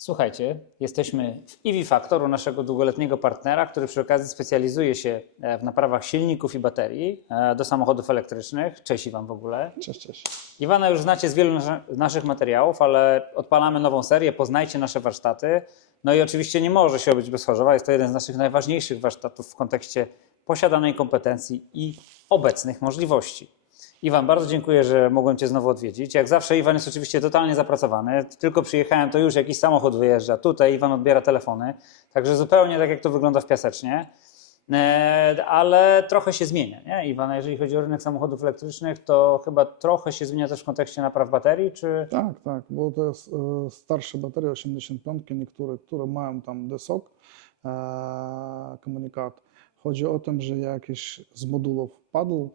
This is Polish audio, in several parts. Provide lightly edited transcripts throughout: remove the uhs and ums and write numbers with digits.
Słuchajcie, jesteśmy w EV Factor u naszego długoletniego partnera, który przy okazji specjalizuje się w naprawach silników i baterii do samochodów elektrycznych. Cześć Iwan w ogóle. Cześć, cześć. Iwana już znacie z wielu naszych materiałów, ale odpalamy nową serię, poznajcie nasze warsztaty. No i oczywiście nie może się obyć bez Chorzowa. Jest to jeden z naszych najważniejszych warsztatów w kontekście posiadanej kompetencji i obecnych możliwości. Iwan, bardzo dziękuję, że mogłem Cię znowu odwiedzić. Jak zawsze Iwan jest oczywiście totalnie zapracowany. Tylko przyjechałem, to już jakiś samochód wyjeżdża. Tutaj Iwan odbiera telefony. Także zupełnie tak, jak to wygląda w Piasecznie. Ale trochę się zmienia, nie? Iwan, jeżeli chodzi o rynek samochodów elektrycznych, to chyba trochę się zmienia też w kontekście napraw baterii, czy... Tak, bo to jest starsze baterie 85, niektóre, które mają tam DSOC, komunikat. Chodzi o to, że jakiś z modulów padł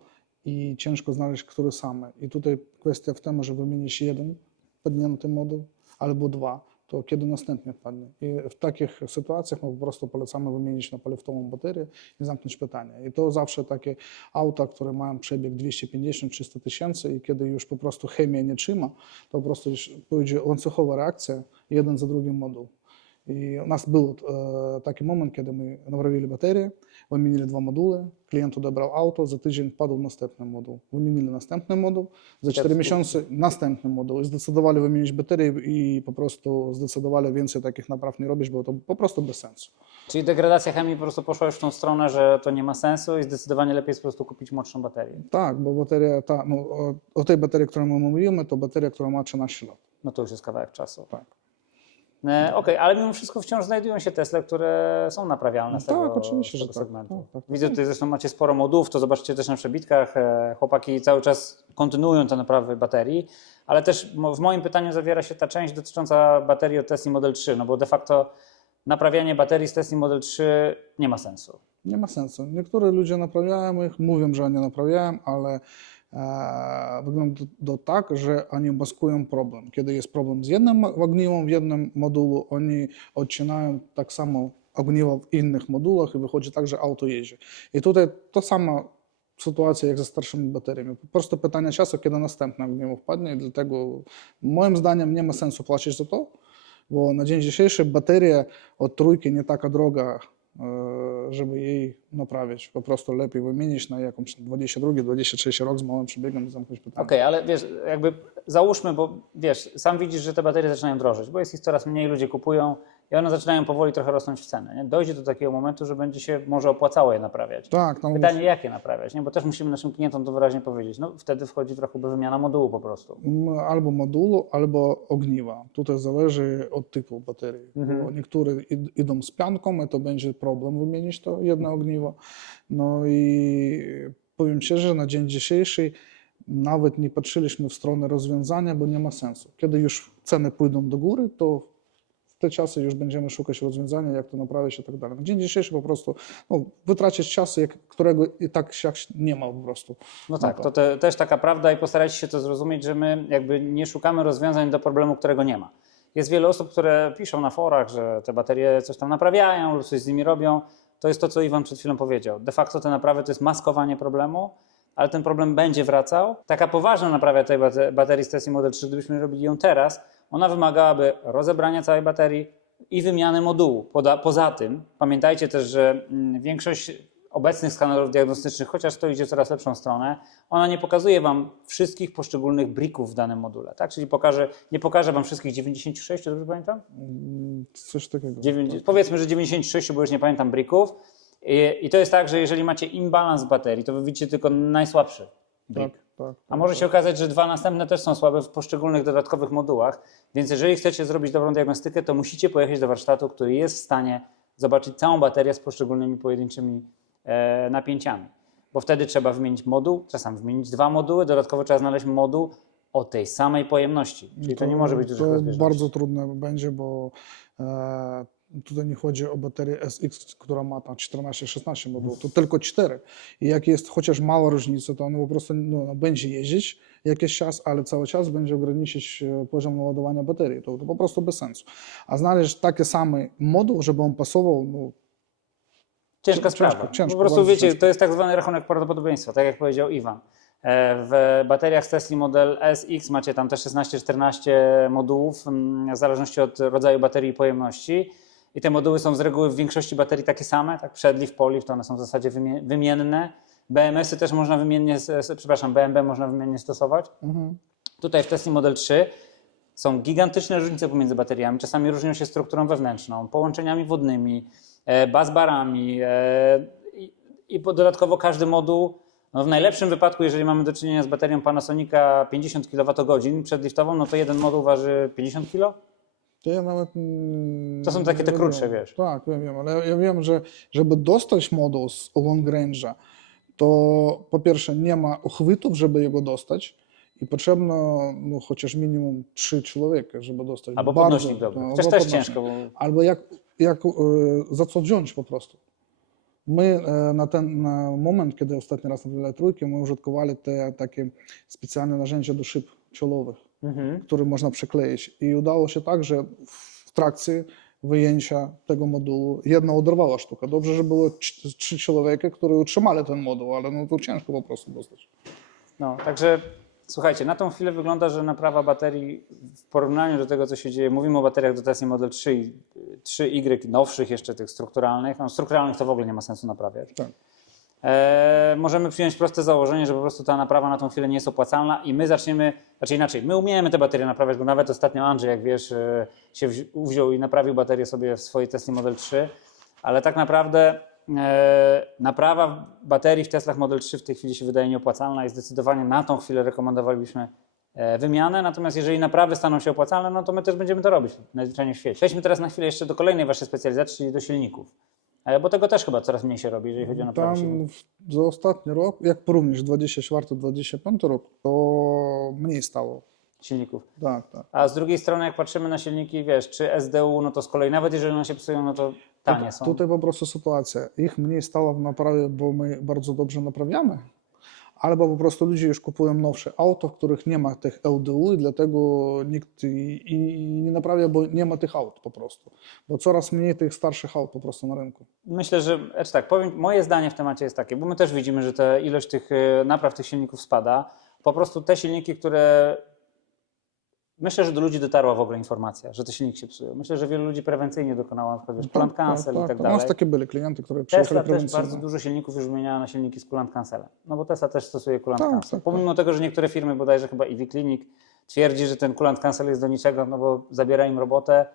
i ciężko znaleźć, który same. I tutaj kwestia w tym, że wymienić jeden padnięty moduł albo dwa, to kiedy następnie padnie. I w takich sytuacjach my po prostu polecamy wymienić na paliwową baterię i zamknąć pytanie. I to zawsze takie auta, które mają przebieg 250-300 tysięcy i kiedy już po prostu chemia nie trzyma, to po prostu już pójdzie łańcuchowa reakcja, jeden za drugim moduł. I u nas był taki moment, kiedy my naprawili baterię, wymienili dwa moduły, klient odebrał auto, za tydzień padł następny moduł. Wymienili następny moduł, za 4 miesiące następny moduł. I zdecydowali wymienić baterię i po prostu zdecydowali więcej takich napraw nie robić, bo to po prostu bez sensu. Czyli degradacja chemii po prostu poszła już w tą stronę, że to nie ma sensu i zdecydowanie lepiej jest po prostu kupić młodszą baterię. Tak, bo bateria, o tej baterii, którą my mówimy, to bateria, która ma 13 lat. No to już jest kawałek czasu. Tak. Okej, ale mimo wszystko wciąż znajdują się Tesle, które są naprawialne z tego, oczywiście, z tego że tak. segmentu. Tak. Widzę, tutaj zresztą macie sporo modułów, to zobaczcie też na przebitkach. Chłopaki cały czas kontynuują te naprawy baterii, ale też w moim pytaniu zawiera się ta część dotycząca baterii od Tesla Model 3, no bo de facto naprawianie baterii z Tesla Model 3 nie ma sensu. Nie ma sensu. Niektórzy ludzie naprawiają ich, mówią, że nie naprawiają, ale wygląda to tak, że oni maskują problem. Kiedy jest problem z jednym ogniwem w jednym modulu, oni odcinają tak samo ogniwo w innych modułach i wychodzi tak, że auto jeździ. I tutaj to sama sytuacja jak ze starszymi bateriami. Po prostu pytanie czasu, kiedy następne ogniwo wpadnie i dlatego moim zdaniem nie ma sensu płacić za to, bo na dzień dzisiejszy bateria od trójki nie taka droga, żeby jej naprawić. Po prostu lepiej wymienić na jakąś 22-23 rok z małym przebiegiem i zamknąć pytanie. Okej, ale wiesz, jakby załóżmy, bo wiesz, sam widzisz, że te baterie zaczynają drożyć, bo jest ich coraz mniej, ludzie kupują i one zaczynają powoli trochę rosnąć w cenę. Nie? Dojdzie do takiego momentu, że będzie się może opłacało je naprawiać. Tak, Pytanie, jak je naprawiać, nie? Bo też musimy naszym klientom to wyraźnie powiedzieć. No wtedy wchodzi w rachubę wymiana modułu po prostu. albo modulu, albo ogniwa. Tutaj zależy od typu baterii. Bo niektóre idą z pianką i to będzie problem wymienić to jedno ogniwo. No i powiem szczerze, na dzień dzisiejszy nawet nie patrzyliśmy w stronę rozwiązania, bo nie ma sensu. Kiedy już ceny pójdą do góry, to w te czasy już będziemy szukać rozwiązania, jak to naprawić i tak dalej. Na dzień dzisiejszy po prostu wytracić czas, którego i tak siak nie ma po prostu. No tak, to też taka prawda i postarajcie się to zrozumieć, że my jakby nie szukamy rozwiązań do problemu, którego nie ma. Jest wiele osób, które piszą na forach, że te baterie coś tam naprawiają lub coś z nimi robią. To jest to, co Iwan przed chwilą powiedział. De facto te naprawy to jest maskowanie problemu, ale ten problem będzie wracał. Taka poważna naprawa tej baterii z Tesla Model 3, gdybyśmy robili ją teraz, ona wymagałaby rozebrania całej baterii i wymiany modułu. Poza tym pamiętajcie też, że większość obecnych skanerów diagnostycznych, chociaż to idzie w coraz lepszą stronę, ona nie pokazuje Wam wszystkich poszczególnych brików w danym module. Tak? Czyli nie pokaże Wam wszystkich 96, dobrze pamiętam? Coś takiego. Powiedzmy, że 96, bo już nie pamiętam brików. I to jest tak, że jeżeli macie imbalans w baterii, to wy widzicie tylko najsłabszy brick. Tak. A może się okazać, że dwa następne też są słabe w poszczególnych dodatkowych modułach, więc jeżeli chcecie zrobić dobrą diagnostykę, to musicie pojechać do warsztatu, który jest w stanie zobaczyć całą baterię z poszczególnymi pojedynczymi napięciami. Bo wtedy trzeba wymienić moduł, czasem wymienić dwa moduły, dodatkowo trzeba znaleźć moduł o tej samej pojemności. Czyli to nie może być dużych rozbieżności. To bardzo trudne będzie, bo tutaj nie chodzi o baterię SX, która ma tam 14-16 modułów, to tylko 4. I jak jest chociaż mała różnica, to on po prostu będzie jeździć jakiś czas, ale cały czas będzie ograniczyć poziom naładowania baterii. To po prostu bez sensu. A znaleźć taki sam moduł, żeby on pasował, ciężka sprawa. Po prostu wiecie, to jest tak zwany rachunek prawdopodobieństwa, tak jak powiedział Iwan. W bateriach z Tesla Model S, X macie tam te 16-14 modułów, w zależności od rodzaju baterii i pojemności. I te moduły są z reguły w większości baterii takie same, tak? Przedliw, poliw, to one są w zasadzie wymienne. BMS-y też można wymiennie, BMB można wymiennie stosować. Tutaj w Tesla Model 3 są gigantyczne różnice pomiędzy bateriami. Czasami różnią się strukturą wewnętrzną, połączeniami wodnymi, busbarami i dodatkowo każdy moduł, no w najlepszym wypadku, jeżeli mamy do czynienia z baterią Panasonica 50 kWh przedliftową, no to jeden moduł waży 50 kg. To ja nawet... To są takie te nie krótsze, wiem. wiesz. Tak, wiem, ale ja wiem, że żeby dostać moduł z long range'a, to po pierwsze nie ma uchwytów, żeby jego dostać i potrzebno no, chociaż minimum 3 człowieka, żeby dostać. Albo Bardzo, podnośnik dobry. no, Chociaż albo też podnośnik. ciężko. Bo... Albo za co wziąć po prostu. My na ten moment, kiedy ostatni raz nagrywali trójki, my użytkowali te takie specjalne narzędzia do szyb czołowych, które można przykleić. I udało się tak, że w trakcie wyjęcia tego modułu jedna oderwała sztuka. Dobrze, że było 3 człowieka, które utrzymali ten moduł, ale no to ciężko po prostu dostać. No, także słuchajcie, na tą chwilę wygląda, że naprawa baterii w porównaniu do tego, co się dzieje, mówimy o bateriach do Tesla Model 3 i 3Y, nowszych jeszcze tych strukturalnych. No, strukturalnych to w ogóle nie ma sensu naprawiać. Tak. Możemy przyjąć proste założenie, że po prostu ta naprawa na tą chwilę nie jest opłacalna i my zaczniemy, znaczy inaczej, my umiemy te baterie naprawiać, bo nawet ostatnio Andrzej, jak wiesz, się wziął i naprawił baterię sobie w swojej Tesla Model 3, ale tak naprawdę naprawa baterii w Teslach Model 3 w tej chwili się wydaje nieopłacalna i zdecydowanie na tą chwilę rekomendowalibyśmy wymianę, natomiast jeżeli naprawdę staną się opłacalne, no to my też będziemy to robić najzwyczajniej w świecie. Przejdźmy teraz na chwilę jeszcze do kolejnej waszej specjalizacji, czyli do silników, bo tego też chyba coraz mniej się robi, jeżeli chodzi o naprawę Tam silników. za ostatni rok, jak porównisz 24-25 rok, to mniej stało. Silników. Tak, tak. A z drugiej strony, jak patrzymy na silniki, wiesz, czy SDU, no to z kolei nawet jeżeli one się psują, no to tanie są. Tutaj po prostu sytuacja. Ich mniej stało w naprawie, bo my bardzo dobrze naprawiamy, albo po prostu ludzie już kupują nowsze auto, w których nie ma tych LDU i dlatego nikt i nie naprawia, bo nie ma tych aut po prostu. Bo coraz mniej tych starszych aut po prostu na rynku. Myślę, że, tak, powiem, moje zdanie w temacie jest takie, bo my też widzimy, że ta ilość tych napraw tych silników spada. Po prostu te silniki, które... Myślę, że do ludzi dotarła w ogóle informacja, że te silniki się psują. Myślę, że wielu ludzi prewencyjnie dokonało na przykład coolant cancel i tak U dalej. nas takie byli klienty, które przyjechali Tesla też prewencyjnie. bardzo dużo silników już wymieniała na silniki z coolant cancelem. No bo Tesla też stosuje coolant Tak, cancel. tak, Pomimo tego, że niektóre firmy, bodajże chyba EV Clinic, twierdzi, że ten coolant cancel jest do niczego, no bo zabiera im robotę,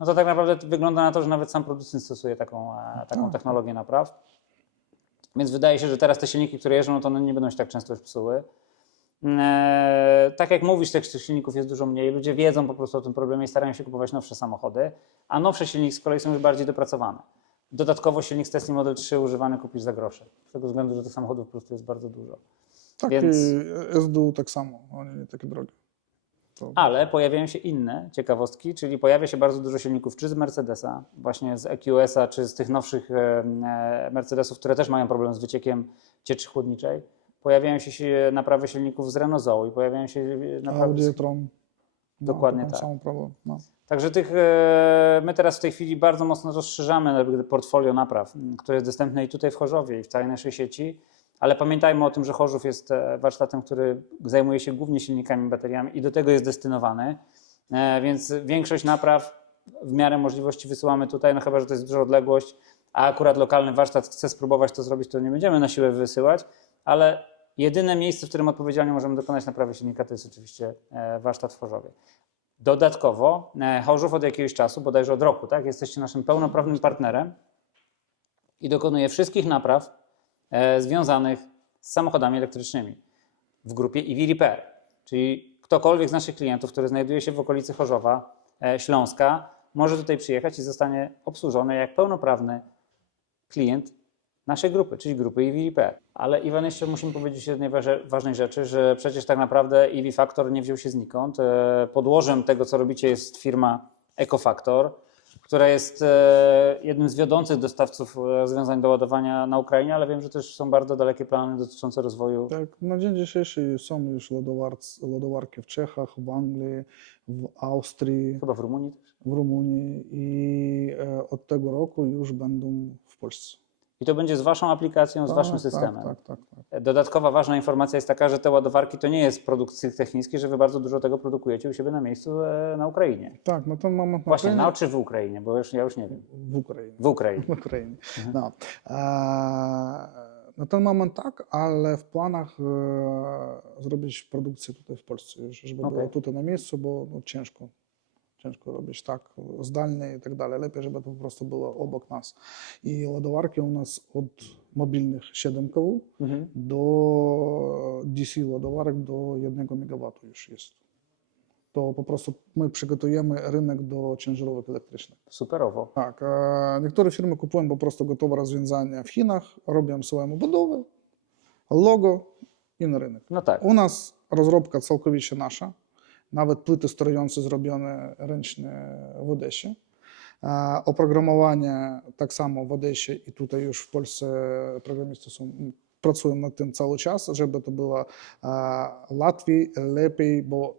no to tak naprawdę wygląda na to, że nawet sam producent stosuje taką technologię napraw. Więc wydaje się, że teraz te silniki, które jeżdżą, no to one nie będą się tak często już psuły. Tak jak mówisz, tych silników jest dużo mniej. Ludzie wiedzą po prostu o tym problemie i starają się kupować nowsze samochody, a nowsze silniki z kolei są już bardziej dopracowane. Dodatkowo silnik z Tesla Model 3 używany kupisz za grosze. Z tego względu, że tych samochodów po prostu jest bardzo dużo. Tak, Więc... i SDU tak samo, one nie takie drogie. Ale pojawiają się inne ciekawostki, czyli pojawia się bardzo dużo silników czy z Mercedesa, właśnie z EQS-a, czy z tych nowszych Mercedesów, które też mają problem z wyciekiem cieczy chłodniczej. Pojawiają się naprawy silników z Renault Zoe i pojawiają się naprawy... Audi e-tron. Dokładnie ten tak. sam problem. No. Także my teraz w tej chwili bardzo mocno rozszerzamy portfolio napraw, które jest dostępne i tutaj w Chorzowie i w całej naszej sieci, ale pamiętajmy o tym, że Chorzów jest warsztatem, który zajmuje się głównie silnikami, bateriami i do tego jest destynowany, więc większość napraw w miarę możliwości wysyłamy tutaj, no chyba że to jest duża odległość, a akurat lokalny warsztat chce spróbować to zrobić, to nie będziemy na siłę wysyłać, ale jedyne miejsce, w którym odpowiedzialnie możemy dokonać naprawy silnika, to jest oczywiście warsztat w Chorzowie. Dodatkowo Chorzów od jakiegoś czasu, bodajże od roku, tak, jesteście naszym pełnoprawnym partnerem i dokonuje wszystkich napraw związanych z samochodami elektrycznymi w grupie EV Repair. Czyli ktokolwiek z naszych klientów, który znajduje się w okolicy Chorzowa, Śląska, może tutaj przyjechać i zostanie obsłużony jak pełnoprawny klient naszej grupy, czyli grupy EV Repair. Ale Iwan, jeszcze musimy powiedzieć o jednej ważnej rzeczy, że przecież tak naprawdę EV Factor nie wziął się znikąd. Podłożem tego, co robicie, jest firma EcoFactor, która jest jednym z wiodących dostawców rozwiązań do ładowania na Ukrainie, ale wiem, że też są bardzo dalekie plany dotyczące rozwoju. Tak, na dzień dzisiejszy są już ładowarki w Czechach, w Anglii, w Austrii, Chyba w Rumunii też. w Rumunii i od tego roku już będą w Polsce. I to będzie z waszą aplikacją, z waszym systemem. Tak. Dodatkowa ważna informacja jest taka, że te ładowarki to nie jest produkt techniczny, że wy bardzo dużo tego produkujecie u siebie na miejscu na Ukrainie. Tak, na ten moment na Właśnie, Ukrainie, czy w Ukrainie, bo ja już nie wiem. w Ukrainie. W Ukrainie. W Ukrainie. No. Na ten moment tak, ale w planach zrobić produkcję tutaj w Polsce już, żeby było tutaj na miejscu, bo no, ciężko robić tak zdalnie i tak dalej. Lepiej, żeby to po prostu było obok nas. I ładowarki u nas od mobilnych 7 kW do DC ładowarek do 1 MW już jest. To po prostu my przygotujemy rynek do ciężarówek elektrycznych. Superowo. Tak, niektóre firmy kupują po prostu gotowe rozwiązania w Chinach, robią swoją budowę, logo i na rynek. No tak. U nas rozróbka całkowicie nasza, nawet płyty sterujące zrobione ręcznie w Odessie. Oprogramowanie tak samo w Odessie i tutaj już w Polsce programisty pracują nad tym cały czas, żeby to było łatwiej, lepiej, bo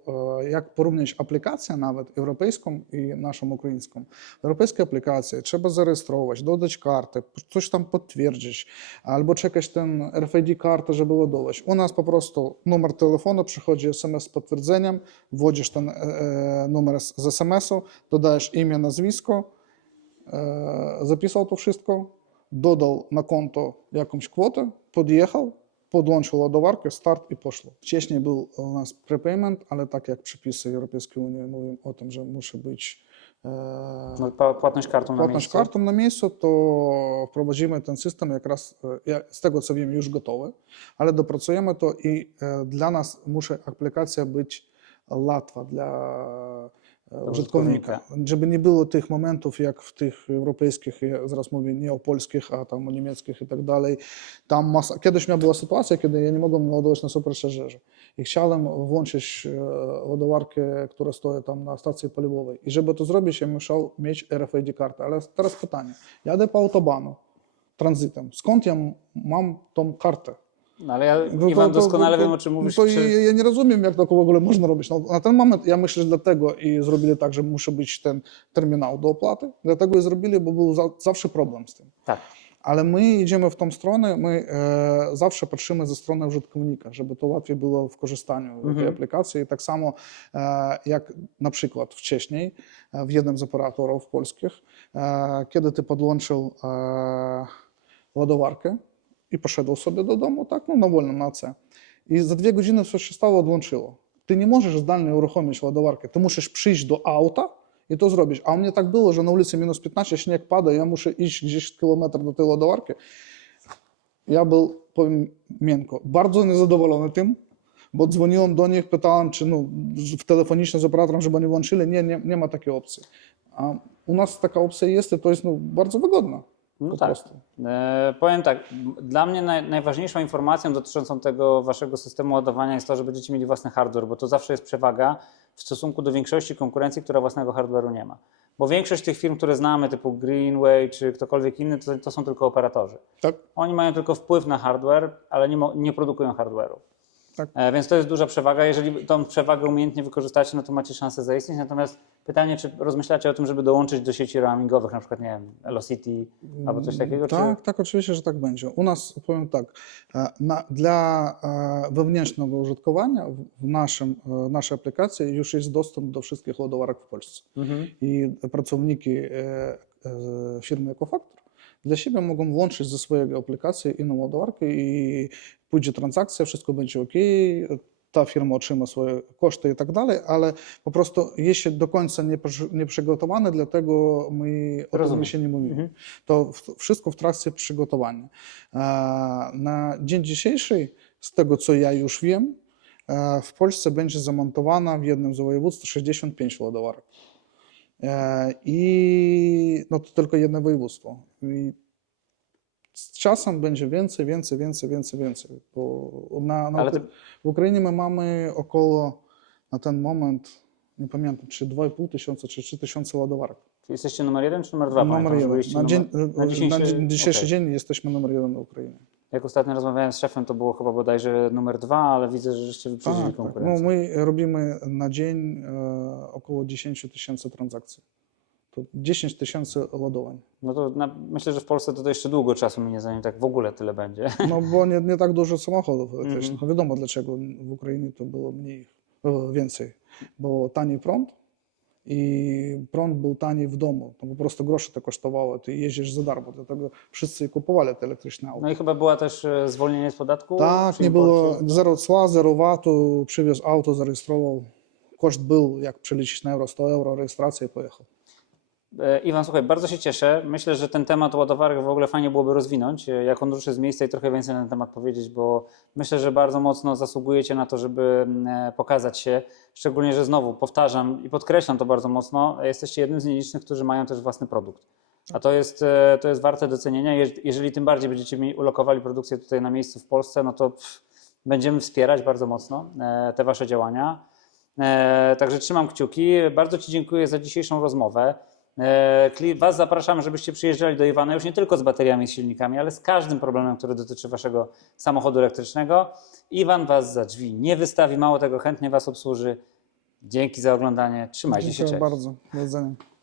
jak porównać aplikację nawet europejską i naszą ukraińską. W europejskiej aplikacji trzeba zarejestrować, dodać kartę, coś tam potwierdzić, albo czekać ten RFID kartę, żeby ładować. U nas po prostu numer telefonu, przychodzi SMS z potwierdzeniem, wchodzisz ten numer z SMS-u, dodajesz imię, nazwisko, zapisał to wszystko, dodał na konto jakąś kwotę, podjechał, podłączył ładowarkę, start i poszło. Wcześniej był u nas prepayment, ale tak jak przepisy Europejskiej Unii mówią o tym, że musi być Płatność kartą na miejscu. kartą na miejscu, to wprowadzimy ten system jak raz, z tego co wiem, już gotowy, ale dopracujemy to i dla nas musi aplikacja być łatwa dla użytkownika. Żeby nie było tych momentów jak w tych europejskich, ja zaraz mówię nie o polskich, a tam o niemieckich i tak dalej. Tam kiedyś miała była sytuacja, kiedy ja nie mogłem ładować na superchargerze i chciałem włączyć ładowarkę, która stoi tam na stacji paliwowej. I żeby to zrobić, ja musiał mieć RFID kartę. Ale teraz pytanie, jadę po autobanu tranzytem, skąd ja mam tą kartę? No ale Iwan, doskonale wiem, o czym mówisz. Ja nie rozumiem, jak to w ogóle można robić. No, na ten moment, ja myślę, że dlatego i zrobili tak, że musi być ten terminal do opłaty. Dlatego i zrobili, bo był zawsze problem z tym. Tak. Ale my idziemy w tą stronę, my zawsze patrzymy ze strony użytkownika, żeby to łatwiej było w korzystaniu tej aplikacji. I tak samo jak na przykład wcześniej w jednym z operatorów polskich, kiedy ty podłączył ładowarkę, i poszedł sobie do domu, tak, no na wolnym, na C. I za 2 godziny coś się stało, odłączyło. Ty nie możesz zdalnie uruchomić ładowarkę, ty musisz przyjść do auta i to zrobić. A u mnie tak było, że na ulicy minus 15, śnieg pada, ja muszę iść gdzieś kilometr do tej ładowarki. Ja był, powiem miękko, bardzo niezadowolony tym, bo dzwoniłem do nich, pytałem, czy telefonicznie z operatorem, żeby oni włączyli. Nie ma takiej opcji. A u nas taka opcja jest i to jest bardzo wygodna. No tak. Powiem tak, dla mnie najważniejszą informacją dotyczącą tego waszego systemu ładowania jest to, że będziecie mieli własny hardware, bo to zawsze jest przewaga w stosunku do większości konkurencji, która własnego hardware'u nie ma. Bo większość tych firm, które znamy, typu Greenway czy ktokolwiek inny, to są tylko operatorzy. Tak. Oni mają tylko wpływ na hardware, ale nie produkują hardware'u. Tak. Więc to jest duża przewaga. Jeżeli tą przewagę umiejętnie wykorzystacie, no to macie szansę zaistnieć. Natomiast pytanie, czy rozmyślacie o tym, żeby dołączyć do sieci roamingowych, na przykład, nie wiem, Velocity albo coś takiego? Tak, tak, oczywiście, że tak będzie. U nas, powiem tak, dla wewnętrznego użytkowania w naszej aplikacji już jest dostęp do wszystkich ładowarek w Polsce. I pracowniki firmy EcoFactor dla siebie mogą włączyć ze swojej aplikacji inną ładowarkę i pójdzie transakcja, wszystko będzie ok, ta firma otrzyma swoje koszty i tak dalej, ale po prostu jest do końca nie przygotowane, dlatego my o tym się nie mówimy. To wszystko w trakcie przygotowania. Na dzień dzisiejszy, z tego co ja już wiem, w Polsce będzie zamontowana w jednym z województw 65 ładowarek. I no to tylko jedno województwo. I z czasem będzie więcej. Bo w Ukrainie my mamy około, na ten moment, nie pamiętam, czy 2,5 tysiąca, czy 3 tysiące ładowarek. Jesteście numer 1 czy numer 2? Numer 1. Na dzisiejszy okay. dzień jesteśmy numer 1 na Ukrainie. Jak ostatnio rozmawiałem z szefem, to było chyba bodajże numer 2, ale widzę, że jeszcze wyprzedzili konkurencję. No, my robimy na dzień około 10 tysięcy transakcji. To 10 000 ładowań. No to myślę, że w Polsce to jeszcze długo czasu minie, zanim tak w ogóle tyle będzie. No bo nie tak dużo samochodów elektrycznych. No wiadomo dlaczego w Ukrainie to było więcej. Bo tani prąd i prąd był tani w domu. No po prostu groszy to kosztowało, ty jeździsz za darmo, dlatego wszyscy kupowali te elektryczne auta. No i chyba była też zwolnienie z podatku? Tak, przy nie było imporcie? zero cła, zero VAT-u, przywiózł auto, zarejestrował. Koszt był, jak przeliczyć na euro, 100 euro, rejestracja i pojechał. Iwan, słuchaj, bardzo się cieszę. Myślę, że ten temat ładowarek w ogóle fajnie byłoby rozwinąć, jak on ruszy z miejsca i trochę więcej na ten temat powiedzieć, bo myślę, że bardzo mocno zasługujecie na to, żeby pokazać się. Szczególnie, że znowu powtarzam i podkreślam to bardzo mocno, jesteście jednym z nielicznych, którzy mają też własny produkt. A to jest warte docenienia. Jeżeli tym bardziej będziecie ulokowali produkcję tutaj na miejscu w Polsce, no to będziemy wspierać bardzo mocno te wasze działania. Także trzymam kciuki. Bardzo Ci dziękuję za dzisiejszą rozmowę. Was zapraszamy, żebyście przyjeżdżali do Iwana już nie tylko z bateriami, z silnikami, ale z każdym problemem, który dotyczy Waszego samochodu elektrycznego. Iwan Was za drzwi nie wystawi, mało tego, chętnie Was obsłuży. Dzięki za oglądanie. Trzymajcie się, Dziękuję cześć. bardzo. Do widzenia.